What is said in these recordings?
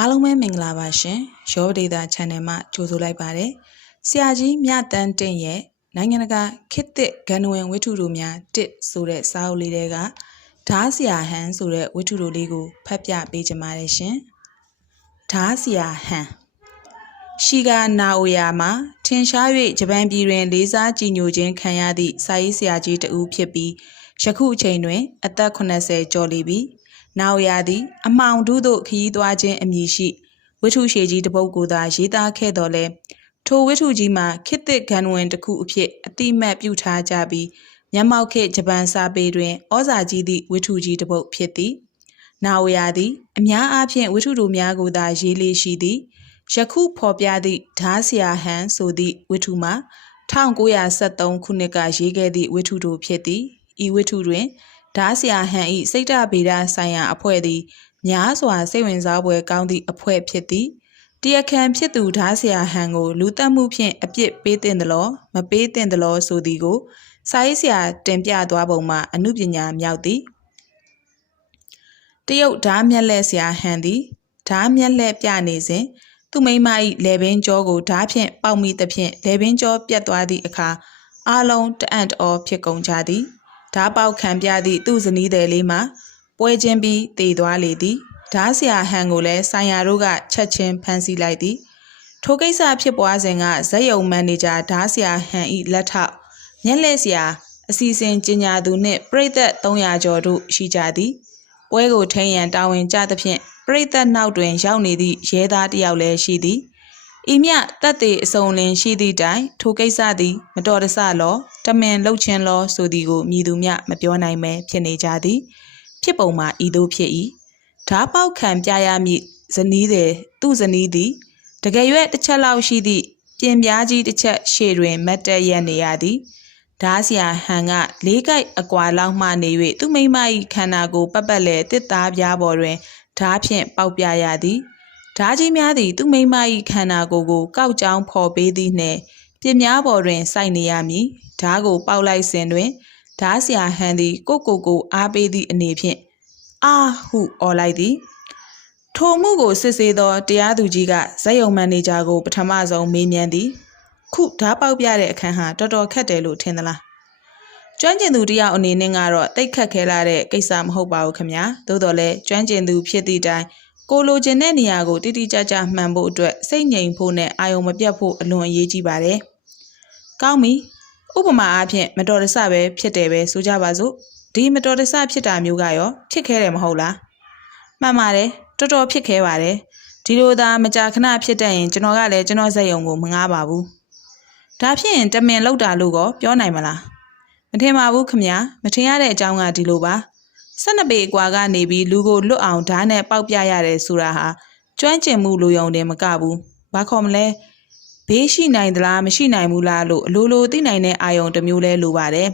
အားလုံးပဲမင်္ဂလာပါရှင်ရောဒေတာ channel မှာကြိုဆိုလိုက်ပါတယ်ဆရာကြီးမြတန်းတင့်ရဲ့နိုင်ငံတကာခေတ်သစ်ဂန္ဓဝင်ဝတ္ထုတို့များတစ်ဆိုတဲ့စာအုပ်လေးတွေကဓားဆရာဟန်ဆိုတဲ့ဝတ္ထုတို့လေးကိုဖတ်ပြပေးကြပါတယ်ရှင်ဓားဆရာဟန်ရှီဂါနာအိုယာမှာထင်ရှား၍ဂျပန်ပြည်တွင်လေးစားကြည်ညိုခြင်းခံရသည့်စာရေးဆရာကြီးတဦးဖြစ်ပြီးယခုအချိန်တွင် အသက်80ကျော်လေပြီ။ နာအိုယာသည် အမှောင်ဒုသို့ခရီးသွားခြင်းအမည်ရှိဝိထုရှည်ကြီးတစ်ပုဒ်ကိုသာရေးသားခဲ့တော်လဲထိုဝိထုကြီးမှာခေတ်သစ်ဂန်ဝင်တစ်ခုအဖြစ်အတိမတ်ပြုထားကြပြီးမျက်မှောက်ခေတ်ဂျပန်စာပေတွင်ဩဇာကြီးသည့်ဝိထုကြီးတစ်ပုဒ်ဖြစ်သည်။နာအိုယာသည် အများအားဖြင့်ဝိထုတို့များကိုသာရေးလေးရှိသည်။ယခုဖော်ပြသည့်ဓားဆရာဟန်ဆိုသည့်ဝိထုမှာ1973ခုနှစ်ကရေးခဲ့သည့်ဝိထုတို့ဖြစ်သည်ဤဝိထုတွင် ဓားဆရာဟန်၏စိတ်တဗေဒဆိုင်ရာအဖွဲ့သည်များစွာစိတ်ဝင်စားဖွယ်ကောင်းသည့်အဖွဲ့ဖြစ်သည်တရားခံဖြစ်သူဓားဆရာဟန်ကို လူတက်မှုဖြင့်အပြစ်ပေးတင်တယ်လို့မပေးတင်တယ်လို့ဆိုသည်ကိုစာရေးဆရာတင်ပြသွားပုံမှာအမှုပညာမြောက်သည်တရုတ်ဓားမျက်လက်ဆရာဟန်သည်ဓားမျက်လက်ပြနေစဉ်သူမိမ၏လေပင်ကြောကိုဓားဖြင့်ပေါက်မိသဖြင့်လေပင်ကြောပြတ်သွားသည့်အခါအာလုံးတအံ့တော်ဖြစ်ကုန်ကြသည် ဓားပေါက်ခံပြသည့်သူ့ဇနီးသည်လေးမှာပွဲချင်းပြီးတည်သွားလေသည်ဓားဆရာဟန်ကိုလည်းဆိုင်ရာတို့ကချက်ချင်းဖမ်းဆီးလိုက်သည်ထိုကိစ္စဖြစ်ပွားစဉ်ကဇက်ယုံမန်နေဂျာဓားဆရာဟန်၏လက်ထောက်မျက်လက်ဆရာအစီအစဉ်ကျင်ညာသူနှင့်ပြည်သက်300ကျော်တို့ရှိကြသည်ပွဲကိုထိန်ရန်တာဝန်ကျသဖြင့်ပရိသတ်နောက်တွင်ရောက်နေသည့်ရဲသားတစ်ယောက်လည်းရှိသည် ဤမြတက်သေးအစုံလင်ရှိသည့်တိုင်ထိုကိစ္စသည် မတော်တဆလောတမင်လှုပ်ခြင်းလော ဆိုသည်ကိုမြည်သူမြမပြောနိုင်ပဲဖြစ်နေကြသည် ဖြစ်ပုံမှာဤသို့ဖြစ်၏ဓာပေါက်ခံပြရမည့်ဇနီးသည်သူ့ဇနီးသည်တကယ်ရွက်တစ်ချက်လောက်ရှိသည့်ပြင်ပြားကြီးတစ်ချက်ရှေ့တွင်မတ်တက်ရက်နေရသည်ဓားဆရာဟန်ကလေးကိုက်အကွာလောက်မှနေ၍သူ့မိမ၏ခန္ဓာကိုပတ်ပတ်လဲတစ်သားပြားပေါ်တွင်ဓားဖြင့်ပေါက်ပြရသည် ဓားကြီးများသည် သူ့မိမ၏ခန္ဓာကိုယ်ကို ကောက်ကြောင်းဖော်ပေးသည်နှင့်ပြင်းများပေါ်တွင်စိုက်နေရမည်ဓားကိုပေါက်လိုက်စဉ်တွင်ဓားဆရာဟန်သည် ကိုကိုကိုအားပေးသည့်အနေဖြင့်အာဟုအော်လိုက်သည်ထိုမှုကိုစစ်ဆေးသောတရားသူကြီးကဇက်ယုံမန်နေဂျာကို ပထမဆုံးမေးမြန်းသည် ခုဓားပေါက်ပြတဲ့အခန်းဟာတော်တော်ခက်တယ်လို့ထင်သလားကျွမ်းကျင်သူတယောက်အနေနဲ့ကတော့တိတ်ခတ်ခဲလာတဲ့ကိစ္စမဟုတ်ပါဘူးခင်ဗျာသို့တော်လည်းကျွမ်းကျင်သူဖြစ်သည့်တိုင် ကိုလိုချင်တဲ့နေရာကိုတိတိကျကျမှန်ဖို့အတွက်စိတ်ငြိမ်ဖို့နဲ့အာယုံမပြတ်ဖို့အလွန်အရေးကြီးပါတယ်ကောင်းပြီဥပမာအားဖြင့်မတော်တဆပဲဖြစ်တယ်ပဲဆိုကြပါစို့ဒီမတော်တဆဖြစ်တာမျိုးကရောဖြစ်ခဲတယ်မဟုတ်လားမှန်ပါတယ်တော်တော်ဖြစ်ခဲပါတယ်ဒီလိုသာမကြာခဏဖြစ်တတ်ရင်ကျွန်တော်ကလည်းကျွန်တော်ဇက်ယုံကိုမငားပါဘူးဒါဖြစ်ရင်တမင်လောက်တာလို့ကောပြောနိုင်မလားမထင်ပါဘူးခမညာမထင်ရတဲ့အကြောင်းကဒီလိုပါ ၁၂ပေအကွာကနေပြီးလူကိုလွတ်အောင်ဓာတ်နဲ့ပေါက်ပြရတယ်ဆိုတာဟာကျွမ်းကျင်မှုလိုယုံတယ်မကဘူးဘာခေါ်မလဲဘေးရှိနိုင်သလားမရှိနိုင်ဘူးလားလို့အလိုလိုသိနိုင်တဲ့အာယုံတစ်မျိုးလဲလိုပါတယ်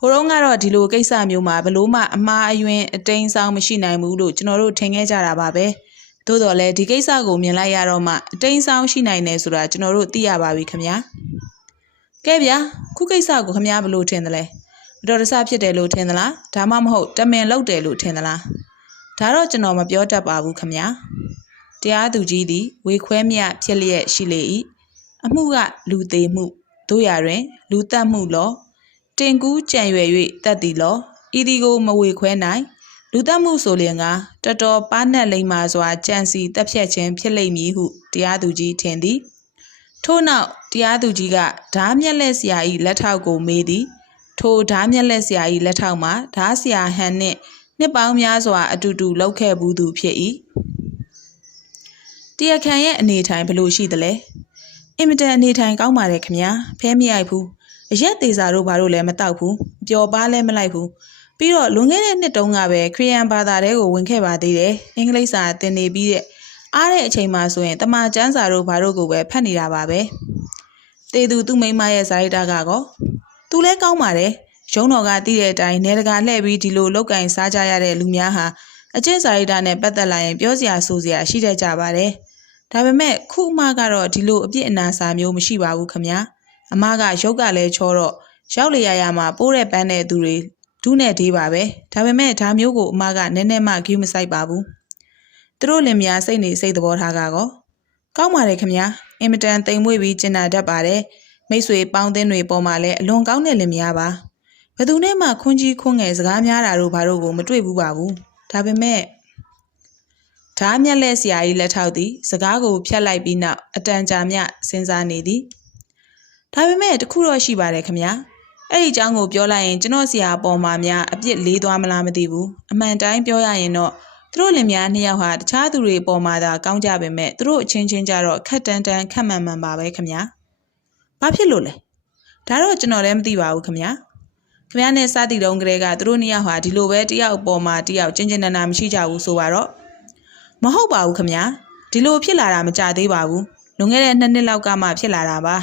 ဟိုတော့ကတော့ဒီလိုကိစ္စမျိုးမှာဘလို့မှအမှားအယွင်းအတိန်ဆောင်မရှိနိုင်ဘူးလို့ကျွန်တော်တို့ထင်ခဲ့ကြတာပါပဲသို့တော်လည်းဒီကိစ္စကိုမြင်လိုက်ရတော့မှအတိန်ဆောင်ရှိနိုင်တယ်ဆိုတာကျွန်တော်တို့သိရပါပြီခင်ဗျာကဲဗျာခုကိစ္စကိုခမ ्या ဘလို့ထင်သလဲ မတော်တဆဖြစ်တယ်လို့ထင်သလားဒါမှမဟုတ်တမင်လုပ်တယ်လို့ထင်သလားဒါတော့ကျွန်တော်မပြောတတ်ပါဘူးခမ ्या တရားသူကြီးသည်ဝေခွဲမြဖြစ်လျက်ရှိလေ၏အမှုကလူသေးမှုတို့ရတွင် လူတက်မှုလောတင်ကူးကြံရွယ်၍တက်သည်လောဤဒီကိုမဝေခွဲနိုင်လူတက်မှုဆိုလျင်ကတော်တော်ပါနက်လိမ္မာစွာကြံစီတက်ဖြတ်ခြင်းဖြစ်လိမ့်မည်ဟုတရားသူကြီးထင်သည်ထို့နောက်တရားသူကြီးကဓားမျက်လက်ဆရာ၏လက်ထောက်ကိုမေးသည် ထိုဓားမျက်လက်ဆရာ၏လက်ထောက်မှာဓားဆရာဟန်နှင့်နှစ်ပေါင်းများစွာအတူတူလှုပ်ခဲ့ဘူးသူဖြစ်၏တရားခံရဲ့အနေထိုင်ဘလို့ရှိသလဲအင်မတန်အနေထိုင်ကောင်းပါတယ်ခင်ဗျာဖဲမရိုက်ဘူးအရက်သေးစာတို့ဘာလို့လဲမတောက်ဘူးပျော်ပါလဲမလိုက်ဘူးပြီးတော့လွန်ခဲ့တဲ့နှစ်တုန်းကပဲခရီးယန်ဘာသာတဲကိုဝင်ခဲ့ပါသေးတယ်အင်္ဂလိပ်စာသင်နေပြီးတဲ့အားတဲ့အချိန်မှဆိုရင်တမန်ကျမ်းစာတို့ဘာတို့ကိုပဲဖတ်နေတာပါပဲတေသူသူ့မိမရဲ့ဇာတိတာကကော သူလဲကောင်းပါတယ်ရုံးတော်ကသိတဲ့အတိုင်းနေတကာလှည့်ပြီးဒီလိုလောက်ကင်စားကြရတဲ့လူများဟာအကျင့်စာရိတ္တနဲ့ပတ်သက်လာရင်ပြောစရာဆိုစရာရှိတတ်ကြပါတယ်ဒါပေမဲ့ခုအမကတော့ဒီလိုအပြစ်အနာစာမျိုးမရှိပါဘူးခမညာအမကရုပ်ကလည်းချောတော့ရောက်လေရရမှာပိုးတဲ့ပန်းတဲ့သူတွေဒုနဲ့ဒေးပါပဲဒါပေမဲ့ဒါမျိုးကိုအမကနည်းနည်းမှဂိူးမဆိုင်ပါဘူးသူတို့လင်မယားစိတ်နေစိတ်သဘောထားကကောကောင်းပါတယ်ခင်ဗျာအင်မတန်တိမ်မွေ့ပြီးကျင်နာတတ်ပါတယ် မိတ်ဆွေပေါင်းသင်းတွေပေါ်မှာလည်းအလွန်ကောင်းတဲ့လင်မယားပါဘယ်သူနဲ့မှခွန်ကြီးခွန်းငယ်စကားများတာတို့ဘာတို့ကိုမတွေ့ဘူးပါဘူးဒါပေမဲ့ဓာမျက်လက်ဆရာကြီးလက်ထောက်သည်စကားကိုဖြတ်လိုက်ပြီးနောက်အတန်ကြာမြစဉ်းစားနေသည်ဒါပေမဲ့တခုတော့ရှိပါတယ်ခင်ဗျာအဲ့ဒီအကြောင်းကိုပြောလိုက်ရင်ကျွန်တော်ဆရာအပေါ်မှာများအပြစ်လေးသွားမလားမသိဘူးအမှန်တိုင်းပြောရရင်တော့သူတို့လင်မယားနှစ်ယောက်ဟာတခြားသူတွေအပေါ်မှာသာကောင်းကြပေမဲ့သူတို့အချင်းချင်းကြတော့ခက်တန်းတန်းခက်မှန်မှန်ပါပဲခင်ဗျာ ဘာဖြစ်လို့လဲဒါတော့ကျွန်တော်လည်းမသိပါဘူးခင်ဗျာခင်ဗျားနဲ့စသည်တုန်းကလေးကသူတို့နှစ်ယောက်ဟာဒီလိုပဲတယောက်အပေါ်မှာတယောက်ချင်းချင်းနာနာမရှိကြဘူးဆိုပါတော့မဟုတ်ပါဘူးခင်ဗျာဒီလိုဖြစ်လာတာမကြသေးပါဘူးလွန်ခဲ့တဲ့နှစ်နှစ်လောက်ကမှဖြစ်လာတာပါ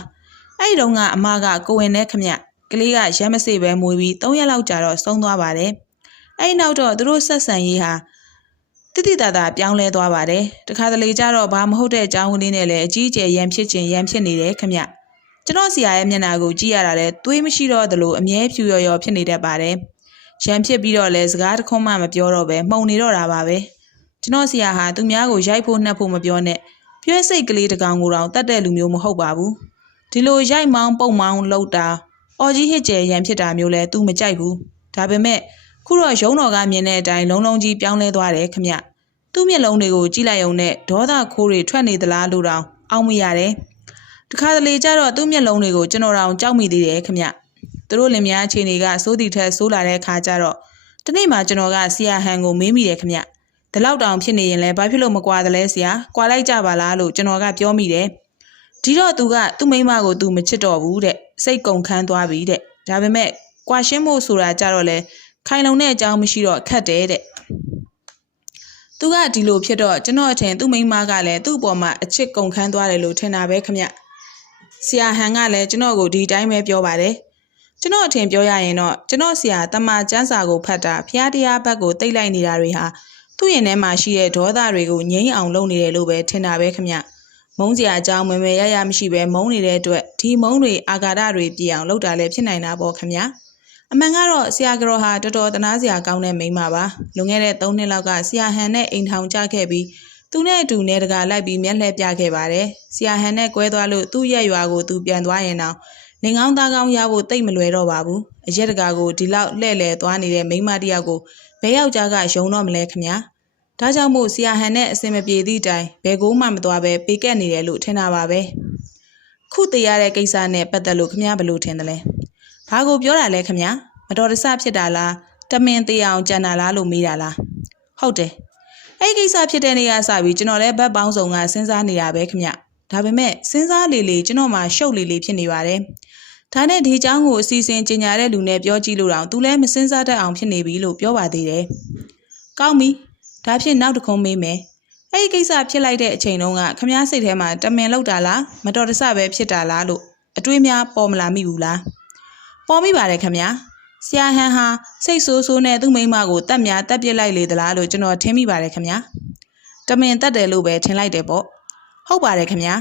အဲ့ဒီတုန်းကအမကကိုဝင်နဲ့ခင်ဗျကလေးကရမ်းမစေပဲမွေးပြီး၃ရက်လောက်ကြာတော့ဆုံးသွားပါတယ်အဲ့ဒီနောက်တော့သူတို့ဆက်ဆံရေးဟာတိတိတသာပြောင်းလဲသွားပါတယ်တခါတလေကျတော့ဘာမဟုတ်တဲ့အကြောင်းကလေးနဲ့လည်းအကြီးအကျယ်ရန်ဖြစ်ခြင်းရန်ဖြစ်နေတယ်ခင်ဗျ ကျွန်တော်ဆရာရဲ့မျက်နှာကိုကြည့်ရတာလဲသွေးမရှိတော့သလိုအမြဲဖြူရော်ရော်ဖြစ်နေတတ်ပါတယ်ရန်ဖြစ်ပြီးတော့လဲစကားတစ်ခွန်းမှမပြောတော့ပဲမှုန်နေတော့တာပါပဲကျွန်တော်ဆရာဟာသူများကိုရိုက်ဖို့နှက်ဖို့မပြောနဲ့ပြည့်စိတ်ကလေးတစ်ကောင်ကိုတောင်တတ်တဲ့လူမျိုးမဟုတ်ပါဘူးဒီလိုရိုက်မောင်းပုံမောင်းလောက်တာအော်ကြီးဟစ်ကျယ်ရန်ဖြစ်တာမျိုးလဲသူမကြိုက်ဘူးဒါပေမဲ့ခုတော့ရုံးတော်ကမြင်တဲ့အတိုင်းလုံးလုံးကြီးပြောင်းလဲသွားတယ်ခမသူ့မျက်လုံးတွေကိုကြည့်လိုက်ုံနဲ့ဒေါသခိုးတွေထွက်နေသလားလို့တောင်အောက်မရတယ် တခါတလေကျတော့သူ့မျက်လုံးတွေကိုကျွန်တော်တောင်ကြောက်မိသေးတယ်ခမသူတို့လင်မယားအခြေအနေကစိုးတီထက်ဆိုးလာတဲ့အခါကျတော့ဒီနေ့မှကျွန်တော်ကဆီယာဟန်ကိုမေးမိတယ်ခမဒီလောက်တောင်ဖြစ်နေရင်လည်းဘာဖြစ်လို့မကွာသလဲဆရာကွာလိုက်ကြပါလားလို့ကျွန်တော်ကပြောမိတယ်ဒီတော့သူကသူ့မိန်းမကိုသူမချစ်တော့ဘူးတဲ့စိတ်ကုန်ခန်းသွားပြီတဲ့ဒါပေမဲ့ကွာရှင်းဖို့ဆိုတာကြတော့လေခိုင်လုံတဲ့အကြောင်းမရှိတော့ခက်တယ်တဲ့သူကဒီလိုဖြစ်တော့ကျွန်တော်အထင်သူ့မိန်းမကလည်းသူ့အပေါ်မှာအချစ်ကုန်ခန်းသွားတယ်လို့ထင်တာပဲခမ ဆရာဟန်ကလည်းကျွန်တော်ကိုဒီတိုင်းပဲပြောပါတယ်ကျွန်တော်အထင်ပြောရရင်တော့ကျွန်တော်ဆရာတမကျန်းစာကိုဖတ်တာဖျားတရားဘက်ကိုတိတ်လိုက်နေတာတွေဟာသူ့ရင်ထဲမှာရှိတဲ့ဒေါသတွေကိုငြိမ်းအောင်လုပ်နေတယ်လို့ပဲထင်တာပဲခမမုံစရာအကြောင်းမမဲရရမရှိပဲမုံနေတဲ့အတွက်ဒီမုံတွေအာဃာတတွေပြည့်အောင်လုပ်တာလည်းဖြစ်နိုင်တာပေါ့ခမအမှန်ကတော့ဆရာကတော်ဟာတော်တော်တနာစရာကောင်းတဲ့မိန်းမပါလွန်ခဲ့တဲ့3နှစ်လောက်ကဆရာဟန်နဲ့အိမ်ထောင်ကြခဲ့ပြီး သူနဲ့အတူနေတကာလိုက်ပြီးမျက်လှည့်ပြခဲ့ပါတယ်ဆရာဟန်နဲ့ကွဲသွားလို့သူ့ရဲ့ရွာကိုသူပြန်သွားရင်တော့လင်ကောင်းသားကောင်းရဖို့တိတ်မလွယ်တော့ပါဘူးအရက်တကာကိုဒီလောက်လှဲ့လှဲသွားနေတဲ့မိန်းမတယောက်ကိုဘဲယောက်ျားကယုံတော့မလဲခမညာဒါကြောင့်မို့ဆရာဟန်နဲ့အစင်မပြေသည့်တိုင်ဘယ်ကိုမှမသွားပဲပေးကက်နေတယ်လို့ထင်တာပါပဲခုတည်ရတဲ့ကိစ္စနဲ့ပတ်သက်လို့ခမညာဘယ်လိုထင်သလဲဘာကိုပြောတာလဲခမညာမတော်တဆဖြစ်တာလားတမင်သေးအောင်ကြံတာလားလို့မေးတာလားဟုတ်တယ် အဲ့ဒီကိစ္စဖြစ်တဲ့နေ့ကစပြီးကျွန်တော်လည်းဘက်ပေါင်းစုံကစဉ်းစားနေတာပဲခမဒါပေမဲ့စဉ်းစားလေလေကျွန်တော်မှရှုပ်လေလေဖြစ်နေပါတယ်ဒါနဲ့ဒီအကြောင်းကိုအစီအစဉ်ကြီးညာတဲ့လူနဲ့ပြောကြည့်လို့တော့သူလည်းမစဉ်းစားတတ်အောင်ဖြစ်နေပြီလို့ပြောပါသေးတယ်ကောင်းပြီဒါဖြင့်နောက်တစ်ခုမေးမယ်အဲ့ဒီကိစ္စဖြစ်လိုက်တဲ့အချိန်တုန်းကခမားစိတ်ထဲမှာတမင်လောက်တာလားမတော်တဆပဲဖြစ်တာလားလို့အတွေးများပေါ်မလာမိဘူးလားပေါ်မိပါတယ်ခမား ဆရာဟန်ဟာစိတ်ဆိုးဆိုးနဲ့သူ့မိန်းမကိုတတ်များတက်ပြစ်လိုက်လေသလားလို့ကျွန်တော်ထင်မိပါတယ်ခမားတမင်တက်တယ်လို့ပဲထင်လိုက်တယ်ပေါ့ဟုတ်ပါတယ်ခမား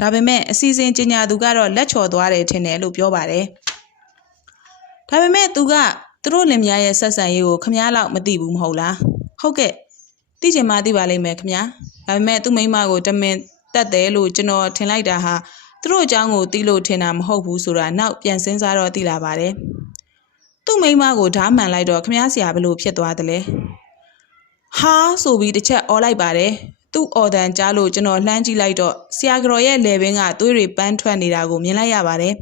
ဒါပေမဲ့အစီအစဉ်ကြီးညာသူကတော့လက်ချော်သွားတယ်ထင်တယ်လို့ပြောပါတယ်ဒါပေမဲ့သူကသူတို့လင်မယားရဲ့ဆက်ဆံရေးကိုခမားလောက်မသိဘူးမဟုတ်လားဟုတ်ကဲ့သိချင်မှသိပါလိမ့်မယ်ခမညာဒါပေမဲ့သူ့မိန်းမကိုတမင်တက်တယ်လို့ကျွန်တော်ထင်လိုက်တာဟာသူတို့အကြောင်းကိုသိလို့ထင်တာမဟုတ်ဘူးဆိုတာနောက်ပြန်စဉ်းစားတော့သိလာပါတယ် သူ့မိန်းမကိုဓားမှန်လိုက်တော့ခမညာဆရာဘယ်လိုဖြစ်သွားသလဲဟာဆိုပြီးတစ်ချက်អော်လိုက်ပါတယ်သူ့အော်တန်ကြားလို့ကျွန်တော်လှမ်းကြည့်လိုက်တော့ဆရာကတော်ရဲ့လေဘင်းကသွေးတွေပန်းထွက်နေတာကိုမြင်လိုက်ရပါတယ်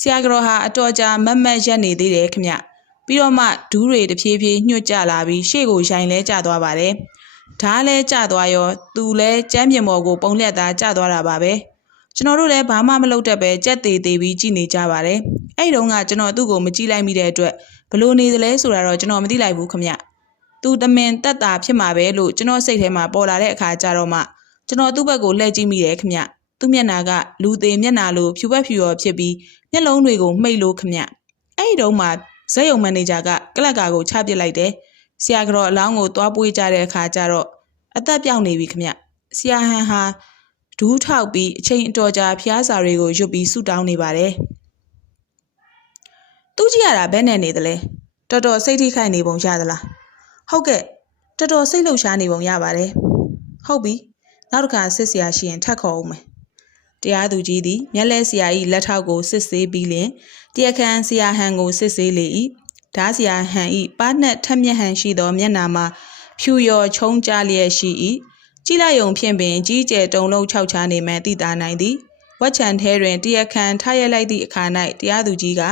ဆရာကတော်ဟာအတော်ကြာမတ်မတ်ရက်နေသေးတယ်ခမညာပြီးတော့မှဒူးတွေတဖြည်းဖြည်းညှွတ်ကျလာပြီးရှေ့ကိုရိုင်လဲကျသွားပါတယ်ဓားလဲကျသွားရောသူလဲကျမ်းပြင်ပေါ်ကိုပုံလက်သားကျသွားတာပါပဲ ကျွန်တော်တို့လည်းဘာမှမလုပ်တတ်ပဲကြက်သေးသေးပြီးကြည်နေကြပါတယ်အဲ့တုန်းကကျွန်တော်သူ့ကိုမကြည့်လိုက်မိတဲ့အတွက်ဘလို့နေသလဲဆိုတာတော့ကျွန်တော်မသိလိုက်ဘူးခမသူတမင်တက်တာဖြစ်မှာပဲလို့ကျွန်တော်စိတ်ထဲမှာပေါ်လာတဲ့အခါကျတော့မှကျွန်တော်သူ့ဘက်ကိုလှည့်ကြည့်မိတယ်ခမသူ့မျက်နှာကလူသေးမျက်နှာလိုဖြူဘက်ဖြူရောဖြစ်ပြီးမျက်လုံးတွေကိုမှိတ်လို့ခမအဲ့ဒီတုန်းမှာဇက်ယုံမန်နေဂျာကကလပ်ကာကိုချပစ်လိုက်တယ်ဆရာကတော့အလောင်းကိုသွားပွေးကြတဲ့အခါကျတော့အသက်ပြောင်းနေပြီခမဆရာဟန်ဟာ ဒူးထောက်ပြီးအချိန်အတော်ကြာဖျားစာတွေကိုရွတ်ပြီးဆူတောင်းနေပါတယ်သူကြည့်ရတာဘယ်နဲ့နေသလဲတော်တော်စိတ်ထိခိုက်နေပုံရသလားဟုတ်ကဲ့တော်တော်စိတ်လှုပ်ရှားနေပုံရပါတယ်ဟုတ်ပြီနောက်တစ်ခါစစ်စရာရှိရင်ထပ်ခေါ်အောင်မယ်တရားသူကြီးသည်မျက်လဲဆရာ၏လက်ထောက်ကိုစစ်ဆေးပြီးလင်တရားခံဆရာဟန်ကိုစစ်ဆေးလေ၏ဓာဆရာဟန်၏ပါနှက်ထက်မျက်ဟန်ရှိသောမျက်နာမှာဖြူရော်ချုံကြလျက်ရှိ၏ ကြည့်လိုက်ုံဖြင့်ပင်ကြီးကျယ်တုံလုံးခြောက်ချားနေမှန်သိတာနိုင်သည်ဝက်ချန်ထဲတွင်တရားခံထားရလိုက်သည့်အခါ၌တရားသူကြီးက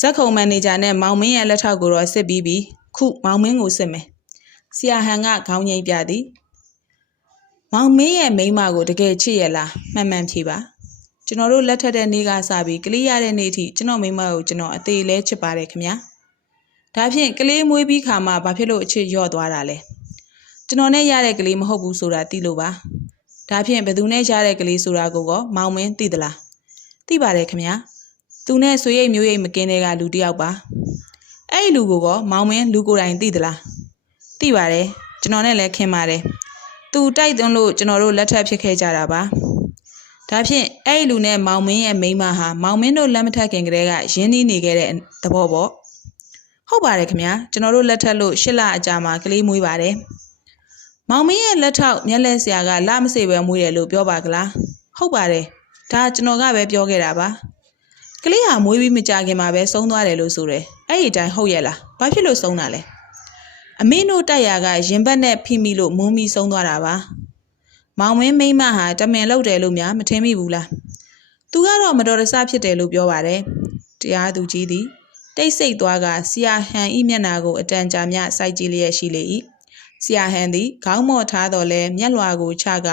ဇက်ခုံမန်နေဂျာနှင့်မောင်မင်းရဲ့လက်ထောက်ကိုတော့စစ်ပြီးပြီခုမောင်မင်းကိုစစ်မယ်ဆရာဟန်ကခေါင်းငိမ့်ပြသည်မောင်မင်းရဲ့မိန်းမကိုတကယ်ချစ်ရလားမှန်မှန်ဖြေပါကျွန်တော်တို့လက်ထက်တဲ့နေ့ကစပြီးကလေးရတဲ့နေ့အထိကျွန်တော်မိန်းမကိုကျွန်တော်အသေးလဲချစ်ပါတယ်ခင်ဗျာဒါဖြင့်ကလေးမွေးပြီးခါမှဘာဖြစ်လို့အချစ်လျော့သွားတာလဲ ကျွန်တော်နဲ့ရတဲ့ကလေးမဟုတ်ဘူးဆိုတာသိလို့ပါဒါဖြင့်ဘယ်သူနဲ့ရတဲ့ကလေးဆိုတာကိုကောမောင်မင်းသိသလားသိပါတယ်ခင်ဗျာသူနဲ့ဆွေရိတ်မျိုးရိတ်မကင်းတဲ့ကလူတစ်ယောက်ပါအဲ့ဒီလူကိုကောမောင်မင်းလူကိုယ်တိုင်သိသလားသိပါတယ်ကျွန်တော်နဲ့လည်းခင်ပါတယ်သူတိုက်သွင်းလို့ကျွန်တော်တို့လက်ထပ်ဖြစ်ခဲ့ကြတာပါ။ဒါဖြင့်အဲ့ဒီလူနဲ့မောင်မင်းရဲ့မိန်းမဟာမောင်မင်းတို့လက်မထပ်ခင်ကတည်းကရင်းနှီးနေခဲ့တဲ့သဘောပေါ့။ဟုတ်ပါတယ်ခင်ဗျာကျွန်တော်တို့လက်ထပ်လို့ရှစ်လအကြာမှာကလေးမွေးပါတယ်။ မောင်မင်းရဲ့လက်ထောက်မျက်လက်ဆရာကလမစေပဲမွေးတယ်လို့ပြောပါကလား။ဟုတ်ပါတယ်။ဒါကျွန်တော်ကပဲပြောခဲ့တာပါ။ကလေးဟာမွေးပြီးမကြခင်မှာပဲဆုံးသွားတယ်လို့ဆိုတယ်။အဲ့ဒီအတိုင်းဟုတ်ရဲ့လား။ဘာဖြစ်လို့ဆုံးတာလဲ။အမင်းတို့တိုက်ရာကရင်ဘတ်နဲ့ဖိမိလို့မုန်းပြီးဆုံးသွားတာပါ။မောင်မင်းမိန်းမဟာတမင်လောက်တယ်လို့များမထင်မိဘူးလား။ "तू ကတော့မတော်တဆဖြစ်တယ်လို့ပြောပါတယ်။တရားသူကြီးသည်တိတ်ဆိတ်သွားကဆရာဟန်ဤမျက်နာကိုအတန်ကြာမြစိုက်ကြည့်လျက်ရှိလေ၏။ ဆရာဟန်သည်ခေါင်းမော့ထားတော်လဲမျက်လွှာကိုချက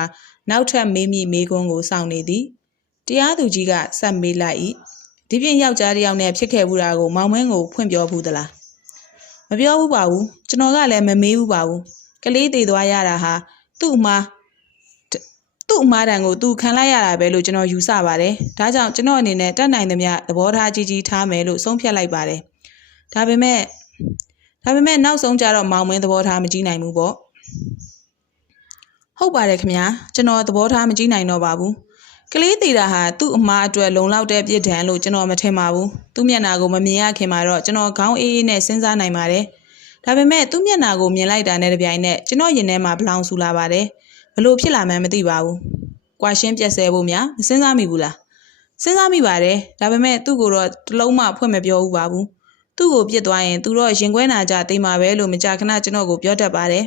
နောက်ထပ်မေးမိမေးခွန်းကိုစောင့်နေသည်။တရားသူကြီးကဆက်မေးလိုက်၏။ဒီပြင်ယောက်ျားတစ်ယောက်နဲ့ဖြစ်ခဲ့ဘူးတာကိုမောင်မင်းကိုဖွင့်ပြောဘူးသလား။မပြောဘူးပါဘူးကျွန်တော်ကလည်းမမေးဘူးပါဘူးကလေးသေးသွားရတာဟာသူ့အမားတသူ့အမားတန်ကိုသူခံလိုက်ရတာပဲလို့ကျွန်တော်ယူဆပါတယ်ဒါကြောင့်ကျွန်တော်အနေနဲ့တတ်နိုင်သမျှသဘောထားကြီးကြီးထားမယ်လို့ဆုံးဖြတ်လိုက်ပါတယ်ဒါပေမဲ့ ဒါပေမဲ့နောက်ဆုံးကြတော့မောင်မင်းသဘောထားမကြီးနိုင်ဘူးပေါ့ဟုတ်ပါတယ်ခင်ဗျာကျွန်တော်သဘောထားမကြီးနိုင်တော့ပါဘူးကလေးသေးတာဟာသူ့အမားအတွက်လုံလောက်တဲ့ပြစ်ဒဏ်လို့ကျွန်တော်မထင်ပါဘူးသူ့မျက်နှာကိုမမြင်ရခင်မှာတော့ကျွန်တော်ခေါင်းအေးအေးနဲ့စဉ်းစားနိုင်ပါတယ်ဒါပေမဲ့သူ့မျက်နှာကိုမြင်လိုက်တာနဲ့တပြိုင်နက်ကျွန်တော်ရင်ထဲမှာဘလောင်ဆူလာပါတယ်။ဘလို့ဖြစ်လာမှန်းမသိပါဘူး။ကွာရှင်းပြက်ဆဲဖို့များမစဉ်းစားမိဘူးလား။စဉ်းစားမိပါတယ်။ဒါပေမဲ့သူ့ကိုတော့တစ်လုံးမှဖွင့်မပြောဘူးပါဘူး။ သူ့ကိုပြစ်သွားရင်သူတော့ရင်ခွဲနာကြသိမှာပဲလို့မကြာခဏကျွန်တော်ကိုပြောတတ်ပါတယ်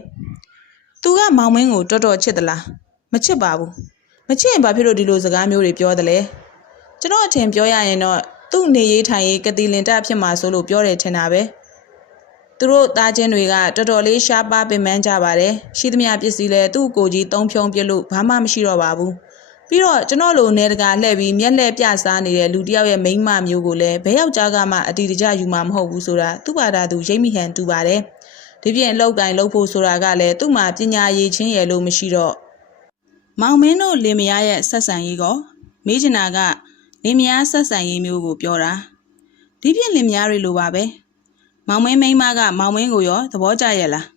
။သူကမောင်မင်းကိုတော်တော်ချစ်သလား။မချစ်ပါဘူး။မချစ်ရင်ဘာဖြစ်လို့ဒီလိုစကားမျိုးတွေပြောသလဲ။ကျွန်တော်အထင်ပြောရရင်တော့သူ့နေရေးထိုင်ရေးကတိလင်တဖြစ်မှာဆိုလို့ပြောတယ်ထင်တာပဲ။သူတို့သားချင်းတွေကတော်တော်လေးရှားပါပင်ပန်းကြပါတယ်ရှိသမျှပစ္စည်းလဲသူ့ကိုယ်ကြီးသုံးဖြုံပြစ်လို့ဘာမှမရှိတော့ပါဘူး ပြီးတော့ကျွန်တော်လိုနေတကာလှည့်ပြီးမျက်လှည့်ပြစားနေတဲ့လူတစ်ယောက်ရဲ့မိန်းမမျိုးကိုလည်းဘယ်ယောက်ျားကမှအတီတကျယူမှာမဟုတ်ဘူးဆိုတာသူ့ဘာသာသူရိပ်မိဟန်တူပါတယ်ဒီပြင်အလောက်ကင်လှုပ်ဖို့ဆိုတာကလည်းသူ့မှာပညာရည်ချင်းရယ်လို့မရှိတော့မောင်မင်းတို့လင်မယားရဲ့ဆက်ဆံရေးကောမေးချင်တာကလင်မယားဆက်ဆံရေးမျိုးကိုပြောတာဒီပြင်လင်မယားတွေလိုပါပဲမောင်မင်းမိန်းမကမောင်မင်းကိုရောသဘောကျရဲ့လား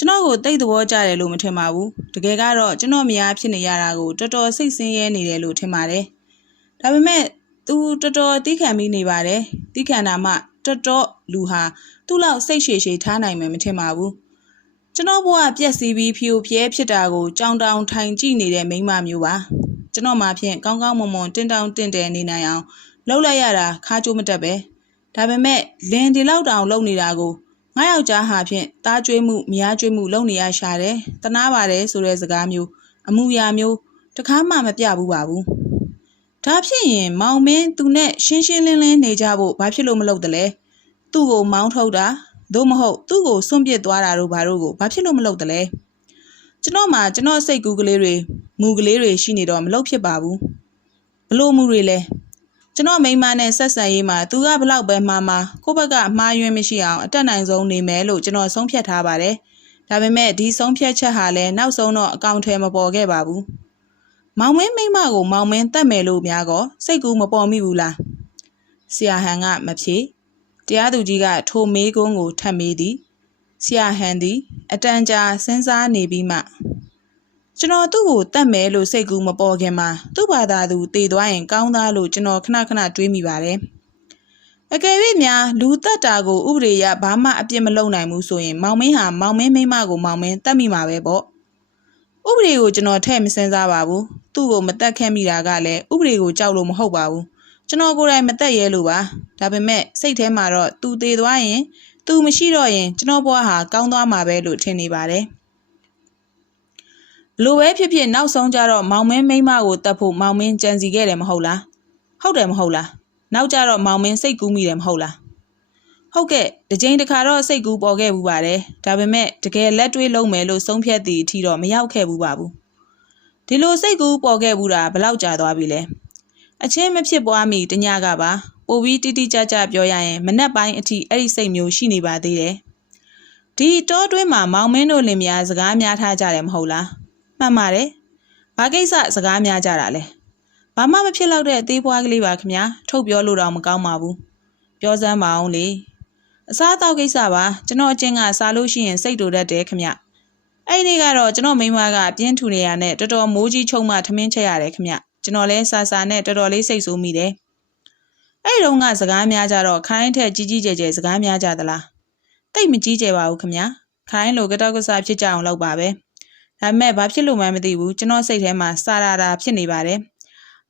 ကျွန်တော်ကိုတိတ်သဘောကျတယ်လို့မထင်ပါဘူးတကယ်ကတော့ကျွန်တော်မယားဖြစ်နေရတာကိုတော်တော်စိတ်ဆင်းရဲနေတယ်လို့ထင်ပါတယ်ဒါပေမဲ့ तू တော်တော်တီးခံပြီးနေပါတယ်တီးခံတာမှတော်တော်လူဟာသူ့လောက်စိတ်ရှည်ရှည်ထားနိုင်မယ်မထင်ပါဘူးကျွန်တော်ဘဝပြက်စီးပြီးဖြူပြဲဖြစ်တာကိုကြောင်တောင်ထိုင်ကြည့်နေတဲ့မိန်းမမျိုးပါကျွန်တော်မှဖြင့်ကောင်းကောင်းမွန်မွန်တင်းတောင်တင့်တယ်နေနိုင်အောင်လှုပ်လိုက်ရတာခါချိုးမတက်ပဲဒါပေမဲ့လင်ဒီလောက်တောင်လုံနေတာကို ငါယောက်ျားဟာဖြင့်တားကျွေးမှုမယားကျွေးမှုလုံနေရရှာတယ်တနာပါတယ်ဆိုတဲ့စကားမျိုးအမှုရာမျိုးတခါမှမပြဘူးပါဘူးဒါဖြစ်ရင်မောင်မင်းသူနဲ့ရှင်းရှင်းလင်းလင်းနေကြဖို့ဘာဖြစ်လို့မလုပ်တလဲသူ့ကိုမောင်းထုတ်တာသို့မဟုတ်သူ့ကိုစွန့်ပစ်သွားတာတို့ဘာတို့ကိုဘာဖြစ်လို့မလုပ်တလဲကျွန်တော်မှကျွန်တော်စိတ်ကူးကလေးတွေမူကလေးတွေရှိနေတော့မလုပ်ဖြစ်ပါဘူးဘလို့မူတွေလဲ ကျွန်တော်မိန်းမနဲ့ဆက်ဆံရေးမှာသူကဘလောက်ပဲမှားမှားကိုယ့်ဘက်ကမှားယွင်းမရှိအောင်အတက်နိုင်ဆုံးနေမယ်လို့ကျွန်တော်ဆုံးဖြတ်ထားပါတယ်။ဒါပေမဲ့ဒီဆုံးဖြတ်ချက်ဟာလည်းနောက်ဆုံးတော့အကောင့်ထဲမပေါ်ခဲ့ပါဘူး။မောင်မင်းမိန်းမကိုမောင်မင်းတတ်မယ်လို့များကောစိတ်ကူးမပေါ်မိဘူးလား။ဆရာဟန်ကမဖြေတရားသူကြီးကထိုမေးခွန်းကိုထပ်မေးသည်ဆရာဟန်သည် အတန်ကြာစဉ်းစားနေပြီးမှ ကျွန်တော်သူ့ကိုတတ်မယ်လို့စိတ်ကူးမပေါ်ခင်မှာသူ့ဘာသာသူတည်သွားရင်ကောင်းသားလို့ကျွန်တော်ခဏခဏတွေးမိပါတယ်။အကယ်၍များလူတက်တာကိုဥပဒေအရဘာမှအပြစ်မလုပ်နိုင်ဘူးဆိုရင် မောင်မင်းဟာမောင်မင်းမိန်းမကိုမောင်မင်းတတ်မိမှာပဲပေါ့။ဥပဒေကိုကျွန်တော်ထည့်မစင်စားပါဘူးသူ့ကိုမတက်ခဲ့မိတာကလည်းဥပဒေကိုကြောက်လို့မဟုတ်ပါဘူးကျွန်တော်ကိုယ်တိုင်မတက်ရဲလို့ပါဒါပေမဲ့စိတ်ထဲမှာတော့သူသေးသွားရင် သူမရှိတော့ရင်ကျွန်တော်ဘဝဟာကောင်းသွားမှာပဲလို့ထင်နေပါတယ် ဘလိုပဲဖြစ်ဖြစ်နောက်ဆုံးကြတော့မောင်မင်းမိန်းမကိုတက်ဖို့မောင်မင်းကြံစီခဲ့တယ်မဟုတ်လားဟုတ်တယ်မဟုတ်လားနောက်ကြတော့မောင်မင်းစိတ်ကူးမိတယ်မဟုတ်လားဟုတ်ကဲ့တစ်ချိန်တစ်ခါတော့စိတ်ကူးပေါ်ခဲ့ဘူးပါတယ်ဒါပေမဲ့တကယ်လက်တွေးလုံးမယ်လို့ဆုံးဖြတ်သည့်အထိတော့မရောက်ခဲ့ဘူးပါဘူးဒီလိုစိတ်ကူးပေါ်ခဲ့ဘူးတာဘယ်လောက်ကြာသွားပြီလဲအချင်းမဖြစ်ပွားမီတညကပါပိုပြီးတိတိကျကျပြောရရင်မနက်ပိုင်းအထိအဲ့ဒီစိတ်မျိုးရှိနေပါသေးတယ်ဒီတောတွင်းမှာမောင်မင်းတို့လင်များစကားများထားကြတယ်မဟုတ်လား မှန်ပါတယ်ဘာကိစ္စစကားများကြတာလဲဘာမှမဖြစ်တော့တဲ့အသေးပွားကလေးပါခင်ဗျာထုတ်ပြောလို့တော့မကောင်းပါဘူးပြောစမ်းပါအောင်လေအစားအသောက်ကိစ္စပါကျွန်တော်အချင်းကစားလို့ရှိရင်စိတ်တူတတ်တယ်ခင်ဗျအဲ့ဒီကတော့ကျွန်တော်မိန်းမကအပြင်းထူနေရတဲ့တော်တော်မိုးကြီးချုံမှထမင်းချက်ရတယ်ခင်ဗျကျွန်တော်လဲစာစာနဲ့တော်တော်လေးစိတ်ဆိုးမိတယ်အဲ့တုန်းကစကားများကြတော့ခိုင်းထက်ကြီးကြီးကျယ်ကျယ်စကားများကြသလားတိတ်မကြီးကျယ်ပါဘူးခင်ဗျခိုင်းလိုကတော့ကစားဖြစ်ကြအောင်လုပ်ပါပဲ ဒါပေမဲ့ဘာဖြစ်လို့မှမသိဘူးကျွန်တော်စိတ်ထဲမှာစာရာတာဖြစ်နေပါတယ်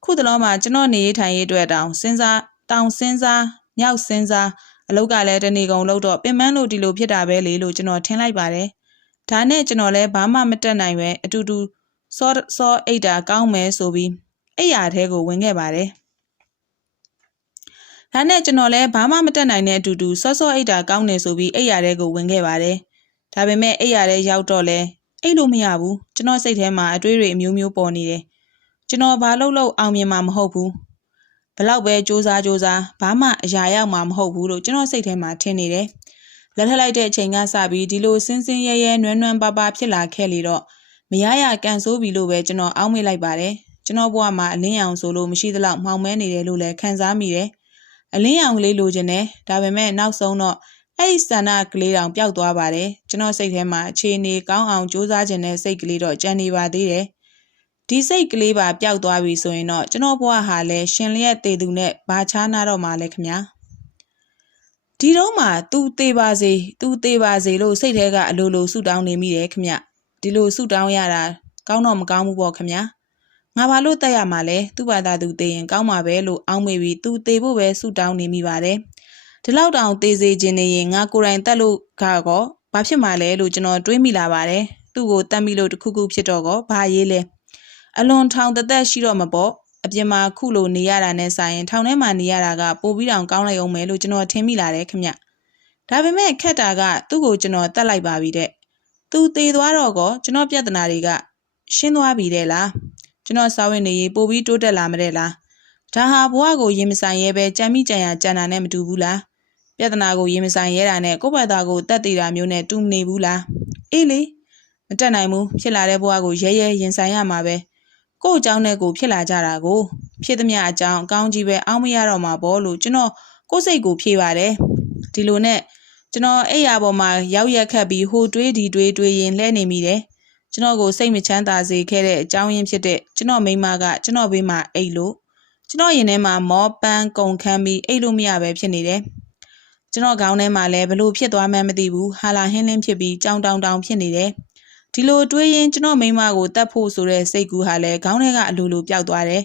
ခုတလုံးမှာကျွန်တော်နေထိုင်ရေးအတွက်တောင်စဉ်းစားတောင်စဉ်းစားမြောက်စဉ်းစားအလုပ်ကလည်းတနေကုန်လို့တော့ပင်မန်းလို့ဒီလိုဖြစ်တာပဲလေလို့ကျွန်တော်ထင်လိုက်ပါတယ်ဒါနဲ့ကျွန်တော်လည်းဘာမှမတက်နိုင်ပဲအတူတူစောစောအိတ်တာကောင်းမယ်ဆိုပြီးအိယာထဲကိုဝင်ခဲ့ပါတယ်ဒါနဲ့ကျွန်တော်လည်းဘာမှမတက်နိုင်တဲ့အတူတူစောစောအိတ်တာကောင်းနေဆိုပြီးအိယာထဲကိုဝင်ခဲ့ပါတယ်ဒါပေမဲ့အိယာထဲရောက်တော့လဲ အိတ်လို့မရဘူးကျွန်တော်စိတ်ထဲမှာအတွေးတွေအမျိုးမျိုးပေါ်နေတယ်ကျွန်တော်ဘာလုပ်လို့အောင်မြင်မှာမဟုတ်ဘူးဘလောက်ပဲစူးစမ်းစူးစမ်းဘာမှအရာရောက်မှာမဟုတ်ဘူးလို့ကျွန်တော်စိတ်ထဲမှာထင်နေတယ်လက်ထပ်လိုက်တဲ့အချိန်ကစပြီးဒီလိုစင်းစင်းရဲရဲနွမ်းနွမ်းပါပါဖြစ်လာခဲ့လေတော့မရရကန်ဆိုးပြီလို့ပဲကျွန်တော်အောက်မေ့လိုက်ပါတယ်ကျွန်တော်ဘဝမှာအလင်းရောင်ဆိုလို့မရှိသလောက်မှောင်မဲနေတယ်လို့လည်းခံစားမိတယ်အလင်းရောင်ကလေးလိုချင်တယ်ဒါပေမဲ့နောက်ဆုံးတော့ အဲ့ဒီဆန္ဒကလေးတောင်ပျောက်သွားပါတယ်ကျွန်တော်စိတ်ထဲမှာအခြေအနေကောင်းအောင်စူးစမ်းခြင်းနဲ့စိတ်ကလေးတော့ကြံနေပါသေးတယ်ဒီစိတ်ကလေးပါပျောက်သွားပြီဆိုရင်တော့ကျွန်တော်ဘဝဟာလည်းရှင်လျက်တည်သူနဲ့ဘာချားနာတော့မှလဲခင်ဗျာဒီတော့မှ तू သေးပါစေ तू သေးပါစေလို့စိတ်ထဲကအလိုလိုဆူတောင်းနေမိတယ်ခင်ဗျဒီလိုဆူတောင်းရတာကောင်းတော့မကောင်းဘူးပေါ့ခင်ဗျာငါဘာလို့တက်ရမှာလဲသူ့ဘာသာသူသေရင်ကောင်းမှာပဲလို့အောင်းမေပြီး तू သေဖို့ပဲဆူတောင်းနေမိပါတယ် ဒီလောက်တောင်သေစေခြင်းနေရင်ငါကိုယ်တိုင်တက်လို့ကောဘာဖြစ်မှာလဲလို့ကျွန်တော်တွေးမိလာပါတယ်သူ့ကိုတတ်မိလို့တခုခုဖြစ်တော့ကောဘာရေးလဲအလွန်ထောင်တသက်ရှိတော့မပေါ့အပြင်မှာခုလိုနေရတာနဲ့ဆိုင်ရင်ထောင်ထဲမှာနေရတာကပိုပြီးတောင်ကောင်းလိုက်အောင်မယ်လို့ကျွန်တော်ထင်မိလာတယ်ခင်ဗျဒါပေမဲ့ခက်တာကသူ့ကိုကျွန်တော်တတ်လိုက်ပါပြီတဲ့သူသေးသွားတော့ကောကျွန်တော်ပြဿနာတွေကရှင်းသွားပြီတဲ့လားကျွန်တော်စာဝင်နေရေးပိုပြီးတိုးတက်လာမတဲ့လားဒါဟာဘဝကိုရင်မဆိုင်ရဲပဲကြံမိကြံရကြံတာနဲ့မတူဘူးလား ပြဿနာကိုရင်မဆိုင်ရဲတာနဲ့ကိုယ့်ဘာသာကိုတတ်တည်တာမျိုးနဲ့တူမနေဘူးလားအေးလေမတက်နိုင်ဘူးဖြစ်လာတဲ့ဘဝကိုရဲရဲရင်ဆိုင်ရမှာပဲကို့အကြောင်းနဲ့ကိုဖြစ်လာကြတာကိုဖြစ်သမျှအကြောင်းအကောင်းကြီးပဲအောင်းမရတော့မှာပေါ့လို့ကျွန်တော်ကိုယ်စိတ်ကိုဖြေပါတယ်ဒီလိုနဲ့ကျွန်တော်အိယာပေါ်မှာရောက်ရက်ခတ်ပြီးဟိုတွေးဒီတွေးတွေးရင်လှဲနေမိတယ်ကျွန်တော်ကိုစိတ်မချမ်းသာစေခဲ့တဲ့အကြောင်းရင်းဖြစ်တဲ့ကျွန်တော်မိမကကျွန်တော်ဘေးမှာအိတ်လို့ကျွန်တော်ရင်ထဲမှာမောပန်းကုန်ခမ်းပြီးအိတ်လို့မရပဲဖြစ်နေတယ် ကျွန်တော်ခေါင်းထဲမှာလည်းဘလို့ဖြစ်သွားမှန်းမသိဘူးဟာလာဟင်းလင်းဖြစ်ပြီးကြောင်တောင်တောင်ဖြစ်နေတယ်ဒီလိုတွေးရင်ကျွန်တော်မိမကိုတတ်ဖို့ဆိုတဲ့စိတ်ကူးဟာလည်းခေါင်းထဲကအလိုလိုပျောက်သွားတယ်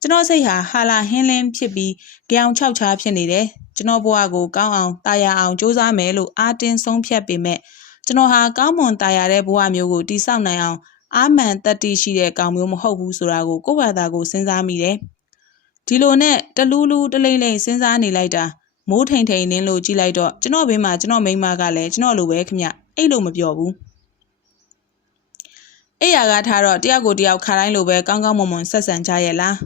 ကျွန်တော်စိတ်ဟာဟာလာဟင်းလင်းဖြစ်ပြီးကြောင်ချောက်ချားဖြစ်နေတယ်ကျွန်တော်ဘဝကိုကောင်းအောင်တာယာအောင်စူးစမ်းမယ်လို့အားတင်းဆုံးဖြတ်ပေမဲ့ကျွန်တော်ဟာကောင်းမွန်တာယာတဲ့ဘဝမျိုးကိုတည်ဆောက်နိုင်အောင်အာမှန်တတိရှိတဲ့ကောင်မျိုးမဟုတ်ဘူးဆိုတာကိုကိုယ့်ဘာသာကိုစဉ်းစားမိတယ်ဒီလိုနဲ့တလူးလူးတလိမ့်လိမ့်စဉ်းစားနေလိုက်တာ မိုးထိန်ထိန်နင်းလို့ကြည့်လိုက်တော့ကျွန်တော်ဘေးမှာကျွန်တော်မိန်းမကလည်းကျွန်တော်လိုပဲခမအဲ့လိုမပြောဘူးအဲ့ရကထားတော့တယောက်ကိုတယောက်ခါတိုင်းလိုပဲကောင်းကောင်းမွန်မွန်ဆက်ဆံကြရဲ့လား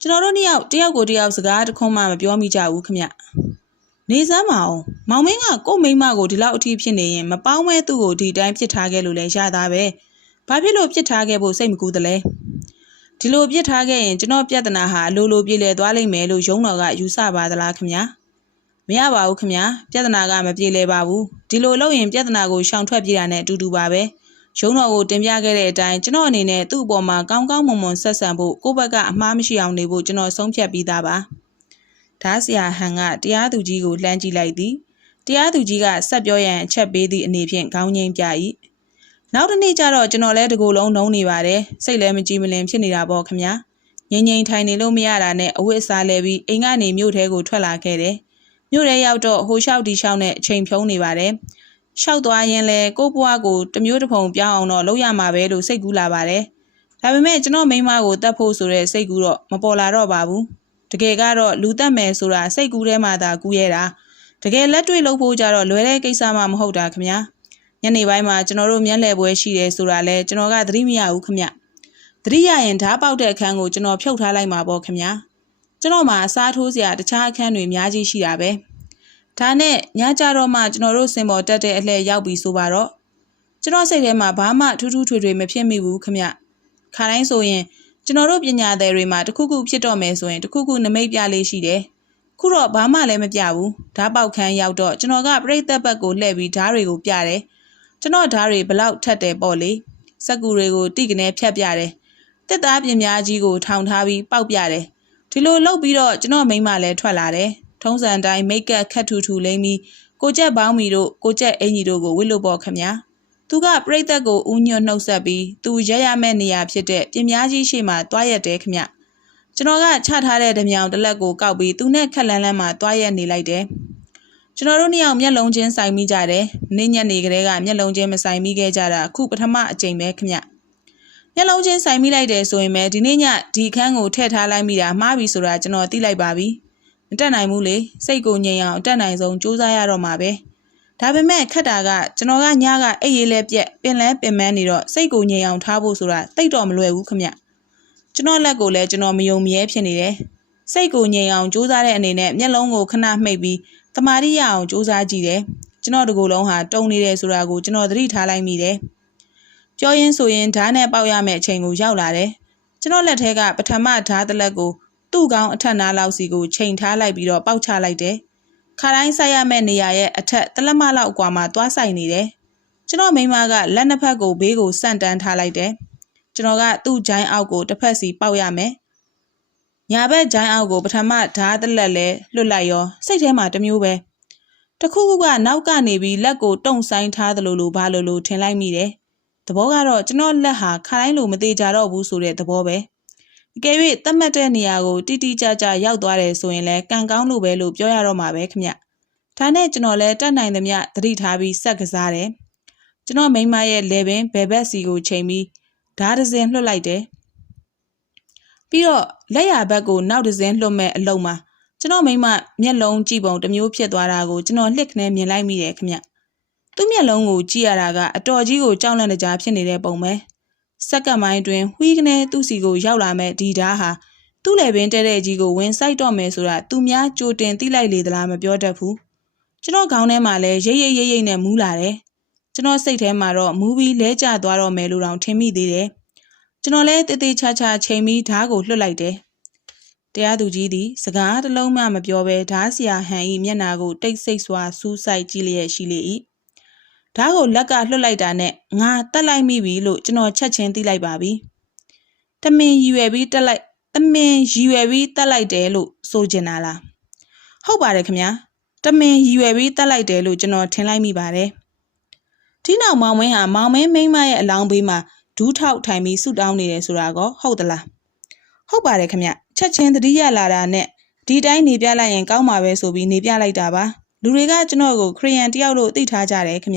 ကျွန်တော်တို့နှစ်ယောက်တယောက်ကိုတယောက်စကားတခွန်းမှမပြောမိကြဘူးခမနေစမ်းပါအောင်မောင်မင်းကကို့မိန်းမကိုဒီလောက်အထိဖြစ်နေရင်မပေါင်းမဲသူ့ကိုဒီတိုင်းဖြစ်ထားခဲ့လို့လည်းရသားပဲဘာဖြစ်လို့ဖြစ်ထားခဲ့ဖို့စိတ်မကူးသလဲဒီလိုပြစ်ထားခဲ့ရင်ကျွန်တော်ပြဿနာဟာအလိုလိုပြေလည်သွားလိမ့်မယ်လို့ရုံးတော်ကယူဆပါသလားခင်ဗျာ မရပါဘူးခင်ဗျာပြဿနာကမပြေလည်ပါဘူးဒီလိုလုပ်ရင်ပြဿနာကိုရှောင်ထွက်ပြေးတာနဲ့အတူတူပါပဲရုံးတော်ကိုတင်ပြခဲ့တဲ့အတိုင်းကျွန်တော်အနေနဲ့သူ့အပေါ်မှာကောင်းကောင်းမွန်မွန်ဆက်ဆံဖို့ကိုယ့်ဘက်ကအမှားမရှိအောင်နေဖို့ကျွန်တော်ဆုံးဖြတ်ပြီးသားပါဓာဆရာဟန်ကတရားသူကြီးကိုလှမ်းကြည့်လိုက်သည်တရားသူကြီးကဆက်ပြောရန်အချက်ပေးသည့်အနေဖြင့်ခေါင်းငိမ့်ပြ၏နောက်တစ်နေ့ကျတော့ကျွန်တော်လည်းတကူလုံးနှုံးနေပါတယ်စိတ်လည်းမကြည်မလင်ဖြစ်နေတာပေါ့ခင်ဗျာငိမ့်ငိမ့်ထိုင်နေလို့မရတာနဲ့အဝတ်အစားလဲပြီးအိမ်ကနေမြို့ထဲကိုထွက်လာခဲ့တယ် မြို့ထဲရောက်တော့ဟိုလျှောက်ဒီလျှောက်နဲ့အချိန်ဖြုံးနေပါတယ်ရှောက်သွားရင်လဲကိုယ့်ဘဝကိုတစ်မျိုးတစ်ဖုံပြောင်းအောင်တော့လုပ်ရမှာပဲလို့စိတ်ကူးလာပါတယ်ဒါပေမဲ့ကျွန်တော်မိန်းမကိုတတ်ဖို့ဆိုတဲ့စိတ်ကူးတော့မပေါ်လာတော့ပါဘူးတကယ်ကတော့လူတက်မယ်ဆိုတာစိတ်ကူးထဲမှာသာကူးရတာတကယ်လက်တွေ့လုပ်ဖို့ကြတော့လွယ်တဲ့ကိစ္စမှမဟုတ်တာခင်ဗျာညနေပိုင်းမှာကျွန်တော်တို့မျက်လှည့်ပွဲရှိတယ်ဆိုတာလဲကျွန်တော်ကသတိမရဘူးခမသတိရရင်ဓားပေါက်တဲ့အခန်းကိုကျွန်တော်ဖြုတ်ထားလိုက်မှာပေါ့ခမ ကျွန်တော်မှာအစားထိုးစရာတခြားအခန်းတွေအများကြီးရှိတာပဲဒါနဲ့ညကြတော့မှကျွန်တော်တို့စင်ပေါ်တက်တဲ့အလှည့်ရောက်ပြီဆိုပါတော့ကျွန်တော်စိတ်ထဲမှာဘာမှထူးထူးထွေထွေမဖြစ်မိဘူးခမခါတိုင်းဆိုရင်ကျွန်တော်တို့ပညာသည်တွေမှာတခုခုဖြစ်တော့မယ်ဆိုရင်တခုခုနမိတ်ပြလေးရှိတယ်ခုတော့ဘာမှလည်းမပြဘူးဓားပေါက်ခန်းရောက်တော့ကျွန်တော်ကပြိသက်ဘက်ကိုလှည့်ပြီးဓားတွေကိုပြတယ်ကျွန်တော်ဓာတ်တွေဘလောက်ထက်တယ်ပေါ့လေစက်ကူတွေကိုတိကနေဖြတ်ပြတယ်တစ်သားပြင်များကြီးကိုထောင်ထားပြီးပေါက်ပြတယ် ဒီလိုလုပ်ပြီးတော့ကျွန်တော်မိန်းမလည်းထွက်လာတယ်ထုံးစံတိုင်းမိတ်ကပ်ခက်ထူထူလိမ့်ပြီးကိုကြက်ပေါင်းမီတို့ကိုကြက်အင်ကြီးတို့ကိုဝစ်လို့ပေါ့ခမညာသူကပြိသက်ကိုဥညွတ်နှုတ်ဆက်ပြီးသူရရမဲ့နေရာဖြစ်တဲ့ပြင်များကြီးရှေ့မှာတွားရက်တယ်ခမကျွန်တော်ကချထားတဲ့ဓမြောင်တစ်လက်ကိုကောက်ပြီးသူနဲ့ခက်လန်းလန်းမှာတွားရက်နေလိုက်တယ်ကျွန်တော်တို့နှစ်ယောက်မျက်လုံးချင်းဆိုင်မိကြတယ်။နေ့ညနေကလေးကမျက်လုံးချင်းမဆိုင်မိခဲ့ကြတာအခုပထမအကြိမ်ပဲခင်ဗျ။ မျက်လုံးချင်းဆိုင်မိလိုက်တယ်ဆိုရင်ပဲဒီနေ့ညဒီခန်းကိုထည့်ထားလိုက်မိတာမှားပြီဆိုတာကျွန်တော်သိလိုက်ပါပြီ။မတက်နိုင်ဘူးလေ။စိတ်ကိုငြိမ်အောင်တက်နိုင်ဆုံးစူးစမ်းရတော့မှာပဲ။ဒါပေမဲ့ခက်တာကကျွန်တော်ကညကအိပ်ရေးလဲပြက်ပင်လဲပင်မနေတော့စိတ်ကိုငြိမ်အောင်ထားဖို့ဆိုတာတိတ်တော့မလွယ်ဘူးခင်ဗျ။ကျွန်တော်လက်ကိုလည်းကျွန်တော်မယုံမြဲဖြစ်နေတယ်။စိတ်ကိုငြိမ်အောင်စူးစမ်းတဲ့အနေနဲ့မျက်လုံးကိုခဏမှိတ်ပြီးတမာရီရအောင်စူးစမ်းကြည့်တယ်ကျွန်တော်တကူလုံးဟာတုံနေတယ်ဆိုတာကိုကျွန်တော်သတိထားလိုက်မိတယ် ပြောရင်းဆိုရင်ဓာတ်နဲ့ပေါက်ရမယ့်အချိန်ကိုရောက်လာတယ်ကျွန်တော်လက်ထဲကပထမဓာတ်တစ်လက်ကိုသူ့ကောင်းအထက်နားလောက်စီကိုချိန်ထားလိုက်ပြီးတော့ပေါက်ချလိုက်တယ်ခါတိုင်းဆိုင်ရမယ့်နေရာရဲ့အထက်တလက်မလောက်အကွာမှာသွားဆိုင်နေတယ်ကျွန်တော်မိမကလက်နှစ်ဖက်ကိုဘေးကိုဆန့်တန်းထားလိုက်တယ်ကျွန်တော်ကသူ့ဂျိုင်းအောက်ကိုတစ်ဖက်စီပေါက်ရမယ်ညာဘက်ဂျိုင်းအောက်ကိုပထမဓာတ်တစ်လက်လဲလွတ်လိုက်ရောစိတ်ထဲမှာတမျိုးပဲတခုခုကနောက်ကနေပြီးလက်ကိုတုံဆိုင်ထားသလိုလိုဘာလိုလိုထင်လိုက်မိတယ် သဘောကတော့ကျွန်တော်လက်ဟာခါတိုင်းလိုမသေးကြတော့ဘူးဆိုတဲ့သဘောပဲအကယ်၍တတ်မှတ်တဲ့နေရာကိုတိတိကျကျရောက်သွားတယ်ဆိုရင်လည်းကံကောင်းလို့ပဲလို့ပြောရတော့မှာပဲခမဒါနဲ့ကျွန်တော်လည်းတတ်နိုင်သမျှသတိထားပြီးစက်ကစားတယ်ကျွန်တော်မိမရဲ့လေပင်ဘယ်ဘက်စီကိုချိန်ပြီးဓာတ်ဒဇင်လွှတ်လိုက်တယ်ပြီးတော့လက်ရဘက်ကိုနောက်တစ်စင်းလွှတ်မဲ့အလုံးမှာကျွန်တော်မိမမျက်လုံးကြည့်ပုံတစ်မျိုးဖြစ်သွားတာကိုကျွန်တော်လှစ်ခနဲမြင်လိုက်မိတယ်ခမ သူ့မျက်လုံးကိုကြည့်ရတာကအတော်ကြီးကိုကြောက်လန့်တကြားဖြစ်နေတဲ့ပုံပဲစက္ကန့်ပိုင်းတွင်ဝှီးကနေသူ့စီကိုရောက်လာမဲ့ဒီဓာတ်ဟာသူ့လေပင်တဲတဲ့ကြီးကိုဝင်ဆိုင်တော့မယ်ဆိုတာသူများကြိုတင်သိလိုက်လေသလားမပြောတတ်ဘူးကျွန်တော်ခေါင်းထဲမှာလည်းရိပ်ရိပ်ရိပ်ရိပ်နဲ့မူးလာတယ်ကျွန်တော်စိတ်ထဲမှာတော့မူးပြီးလဲကျသွားတော့မယ်လို့တောင်ထင်မိသေးတယ်ကျွန်တော်လည်းတေးသေးချာချာချိန်ပြီးဓားကိုလွှတ်လိုက်တယ်။တရားသူကြီးသည်စကားတစ်လုံးမှမပြောဘဲဓားဆရာဟန်ဤမျက်နာကိုတိတ်ဆိတ်စွာစူးစိုက်ကြည့်လျက်ရှိလေ၏။ ဓားကိုလက်ကလွှတ်လိုက်တာနဲ့ငါတက်လိုက်မိပြီလို့ကျွန်တော်ချက်ချင်းသိလိုက်ပါပြီ။တမင်ရည်ရွယ်ပြီးတက်လိုက်တမင်ရည်ရွယ်ပြီးတက်လိုက်တယ်လို့ဆိုချင်တာလား။ဟုတ်ပါတယ်ခင်ဗျာ။တမင်ရည်ရွယ်ပြီးတက်လိုက်တယ်လို့ကျွန်တော်ထင်လိုက်မိပါတယ်။ဒီနောက်မောင်မင်းဟာမောင်မင်းမိန်းမရဲ့အလောင်းဘေးမှာဒူးထောက်ထိုင်ပြီးဆူတောင်းနေတယ်ဆိုတာကောဟုတ်သလားဟုတ်ပါတယ်ခမချက်ချင်းတတိယလာတာနဲ့ဒီတိုင်းနေပြလိုက်ရင်ကောင်းမှာပဲဆိုပြီးနေပြလိုက်တာပါလူတွေကကျွန်တော်ကိုခရီးယန်တယောက်လို့သိထားကြတယ်ခမ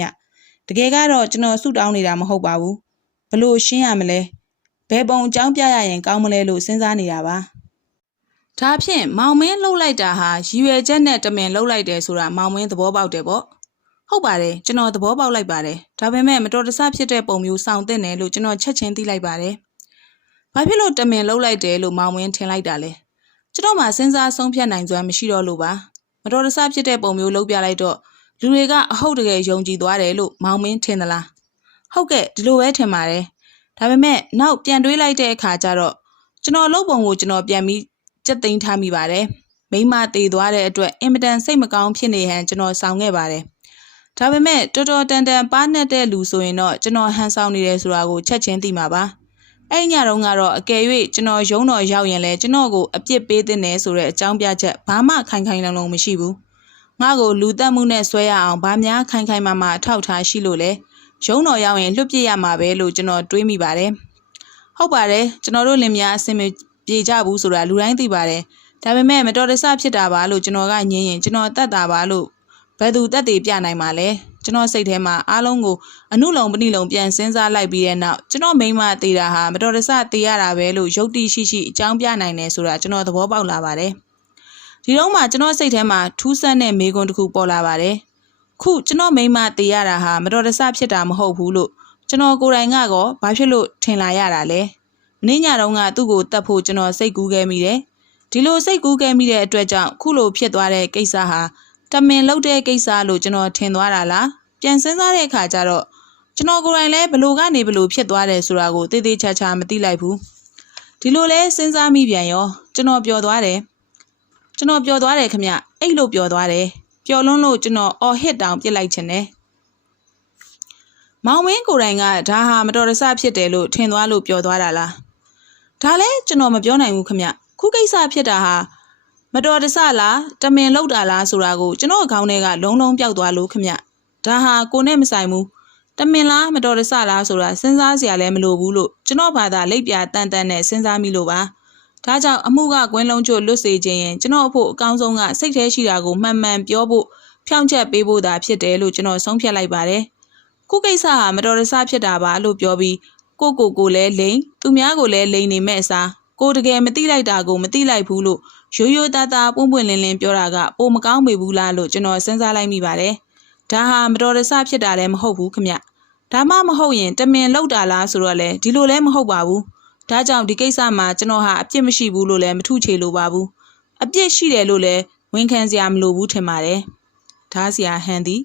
တကယ်ကတော့ကျွန်တော်ဆူတောင်းနေတာမဟုတ်ပါဘူးဘလို့ရှင်းရမလဲဘယ်ပုံအကြောင်းပြရရင်ကောင်းမလဲလို့စဉ်းစားနေတာပါဒါဖြင့်မောင်မင်းလှုပ်လိုက်တာဟာရည်ရွယ်ချက်နဲ့တမင်လှုပ်လိုက်တယ်ဆိုတာမောင်မင်းသဘောပေါက်တယ်ပေါ့ဟုတ်ပါတယ်ကျွန်တော်သဘောပေါက်လိုက်ပါတယ်ဒါပေမဲ့မတော်တဆဖြစ်တဲ့ပုံမျိုးစောင့်တဲ့နယ်လို့ကျွန်တော်ချက်ချင်းသိလိုက်ပါတယ်ဘာဖြစ်လို့တမင်လှုပ်လိုက်တယ်လို့မောင်ဝင်းထင်လိုက်တာလဲကျွန်တော်မှစဉ်းစားဆုံးဖြတ်နိုင်စွမ်းမရှိတော့လို့ပါမတော်တဆဖြစ်တဲ့ပုံမျိုးလှုပ်ပြလိုက်တော့ လူတွေကအဟုတ်တကယ်ယုံကြည်သွားတယ်လို့မောင်မင်းထင်သလားဟုတ်ကဲ့ဒီလိုပဲထင်ပါတယ်ဒါပေမဲ့နောက်ပြန်တွေးလိုက်တဲ့အခါကျတော့ကျွန်တော်လှုပ်ပုံကိုကျွန်တော်ပြန်ပြီးစက်သိမ်းထားမိပါတယ်မိမတည်သွားတဲ့အတွက်အင်မတန်စိတ်မကောင်းဖြစ်နေဟန်ကျွန်တော်ဆောင်ခဲ့ပါတယ်ဒါပေမဲ့တော်တော်တန်တန်ပါနဲ့တဲ့လူဆိုရင်တော့ကျွန်တော်ဟန်ဆောင်နေတယ်ဆိုတာကိုချက်ချင်းသိမှာပါအဲ့ညတုန်းကတော့အကယ်၍ကျွန်တော်ရုံးတော်ရောက်ရင်လဲကျွန်တော်ကိုအပြစ်ပေးတဲ့နယ်ဆိုတဲ့အကြောင်းပြချက်ဘာမှခိုင်ခိုင်လုံလုံမရှိဘူး ငါကိုလူတက်မှုနဲ့ဆွဲရအောင်ဗာများခိုင်ခိုင်မာမာအထောက်ထားရှိလို့လဲရုံးတော်ရောက်ရင်လွတ်ပြစ်ရမှာပဲလို့ကျွန်တော်တွေးမိပါတယ်ဟုတ်ပါတယ်ကျွန်တော်တို့လင်မယားအဆင်မပြေကြဘူးဆိုတာလူတိုင်းသိပါတယ်ဒါပေမဲ့မတော်တဆဖြစ်တာပါလို့ကျွန်တော်ကညင်းရင်ကျွန်တော်တတ်တာပါလို့ဘယ်သူတက်တည်ပြနိုင်မှာလဲကျွန်တော်စိတ်ထဲမှာအားလုံးကိုအနုလုံပဏိလုံပြန်စဉ်းစားလိုက်ပြီးတဲ့နောက်ကျွန်တော်မိန်းမသေးတာဟာမတော်တဆသေးရတာပဲလို့ယုတ်တိရှိရှိအကြောင်းပြနိုင်တယ်ဆိုတာကျွန်တော်သဘောပေါက်လာပါတယ် ဒီတော့မှကျွန်တော်စိတ်ထဲမှာထူးဆန်းတဲ့မေကွန်းတစ်ခုပေါ်လာပါတယ်ခုကျွန်တော်မိန်းမသေးရတာဟာမတော်တဆဖြစ်တာမဟုတ်ဘူးလို့ကျွန်တော်ကိုယ်တိုင်ကကောဘာဖြစ်လို့ထင်လာရတာလဲမင်းညတုန်းကသူ့ကိုတတ်ဖို့ကျွန်တော်စိတ်ကူးခဲ့မိတယ်ဒီလိုစိတ်ကူးခဲ့မိတဲ့အတွက်ကြောင့်ခုလိုဖြစ်သွားတဲ့ကိစ္စဟာတမင်လုပ်တဲ့ကိစ္စလို့ကျွန်တော်ထင်သွားတာလားပြန်စဉ်းစားတဲ့အခါကျတော့ကျွန်တော်ကိုယ်တိုင်လည်းဘလို့ကနေဘလို့ဖြစ်သွားတယ်ဆိုတာကိုသေသေးချာချာမသိလိုက်ဘူးဒီလိုလဲစဉ်းစားမိပြန်ရောကျွန်တော်ပျော်သွားတယ် ကျွန်တော်ပျော်သွားတယ်ခမအဲ့လိုပျော်သွားတယ်ပျော်လွန်းလို့ကျွန်တော်အော်ဟစ်တောင်ပြစ်လိုက်ချင်တယ်မောင်မင်းကိုယ်တိုင်ကဒါဟာမတော်တဆဖြစ်တယ်လို့ထင်သွားလို့ပျော်သွားတာလားဒါလဲကျွန်တော်မပြောနိုင်ဘူးခမခုကိစ္စဖြစ်တာဟာမတော်တဆလားတမင်လောက်တာလားဆိုတာကိုကျွန်တော်အကောင်းထဲကလုံးလုံးပျောက်သွားလို့ခမဒါဟာကိုနဲ့မဆိုင်ဘူးတမင်လားမတော်တဆလားဆိုတာစဉ်းစားစရာလည်းမလိုဘူးလို့ကျွန်တော်ဘာသာလက်ပြတန်တန်နဲ့စဉ်းစားမိလို့ပါ ဒါကြောင့်အမှုကကွင်းလုံးချို့လွတ်စေခြင်းရင်ကျွန်တော်အဖို့အကောင်းဆုံးကစိတ်แท้ရှိတာကိုမှန်မှန်ပြောဖို့ဖြောင့်ချက်ပေးဖို့သာဖြစ်တယ်လို့ကျွန်တော်ဆုံးဖြတ်လိုက်ပါတယ်ခုကိစ္စဟာမတော်တဆဖြစ်တာပါလို့ပြောပြီးကိုကိုကိုလည်းလိန်သူများကိုလည်းလိန်နေမဲ့အစားကိုတကယ်မသိလိုက်တာကိုမသိလိုက်ဘူးလို့ရိုးရိုးသားသားပွန့်ပွန့်လင်းလင်းပြောတာကပိုမကောင်းပေဘူးလားလို့ကျွန်တော်စဉ်းစားလိုက်မိပါတယ်။ဒါဟာမတော်တဆဖြစ်တာလည်းမဟုတ်ဘူးခမ။ဒါမှမဟုတ်ရင်တမင်လောက်တာလားဆိုတော့လေဒီလိုလည်းမဟုတ်ပါဘူး။ ဒါကြောင့်ဒီကိစ္စမှာကျွန်တော်ဟာအပြစ်မရှိဘူးလို့လည်းမထုချေလိုပါဘူး။အပြစ်ရှိတယ်လို့လည်းဝန်ခံစရာမလိုဘူးထင်ပါတယ်။ဒါစရာဟန်သည်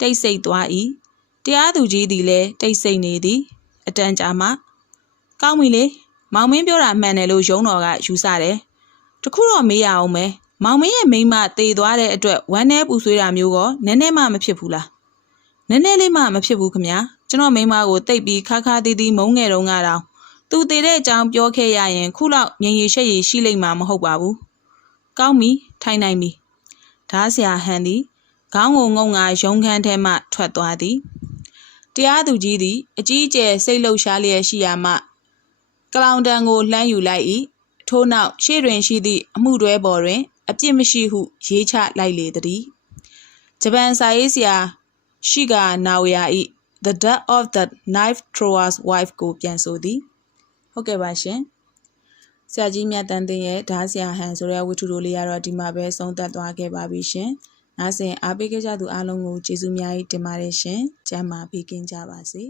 တိတ်ဆိတ်သွား၏။တရားသူကြီးသည်လည်းတိတ်ဆိတ်နေသည်။အတန်ကြာမှကောင်းပြီလေမောင်မင်းပြောတာမှန်တယ်လို့ယုံတော်ကယူဆတယ်တခုတော့မေးရအောင်မယ်မောင်မင်းရဲ့မိန်းမတေသွားတဲ့အတွက်ဝမ်းထဲပူဆွေးတာမျိုးကောနည်းနည်းမှမဖြစ်ဘူးလားနည်းနည်းလေးမှမဖြစ်ဘူးခမညာကျွန်တော်မိန်းမကိုတိတ်ပြီးခါခါတီးတီးမုန်းငယ်တုန်းကတော့ သူတည်တဲ့အကြောင်းပြောခဲ့ရရင် ခုလောက်ငြိမ်ရရှက်ရရှိလိမ့်မှာမဟုတ်ပါဘူးကောင်းပြီထိုင်နိုင်ပြီဓားဆရာဟန်သည်ခေါင်းကိုငုံငါရုံခန်းထဲမှထွက်သွားသည်တရားသူကြီးသည် အကြီးအကျယ်စိတ်လှုပ်ရှားလျက်ရှိရာမှကလောင်တန်ကိုလှမ်းယူလိုက်၏ထို့နောက်ရှေ့တွင်ရှိသည့်အမှုတွဲပေါ်တွင် အပြစ်မရှိဟု ရေးချလိုက်လေသည်ဂျပန်စာရေးဆရာရှိဂါနာဝယာ၏ The Death of the Knife Thrower's Wife ကိုပြန်ဆိုသည် ဟုတ်ကဲ့ပါရှင်ဆရာကြီးမြတ်တန်တင်ရဲ့ဓာဆရာဟန်ဆိုတဲ့ဝတ္ထုတို့လေးကတော့ဒီမှာပဲဆုံးသက်သွားခဲ့ပါပြီရှင်နားဆင်အားပေးကြသူအားလုံးကိုကျေးဇူးများကြီးတင်ပါတယ်ရှင်ကျမ်းမာပေးကင်းကြပါစေ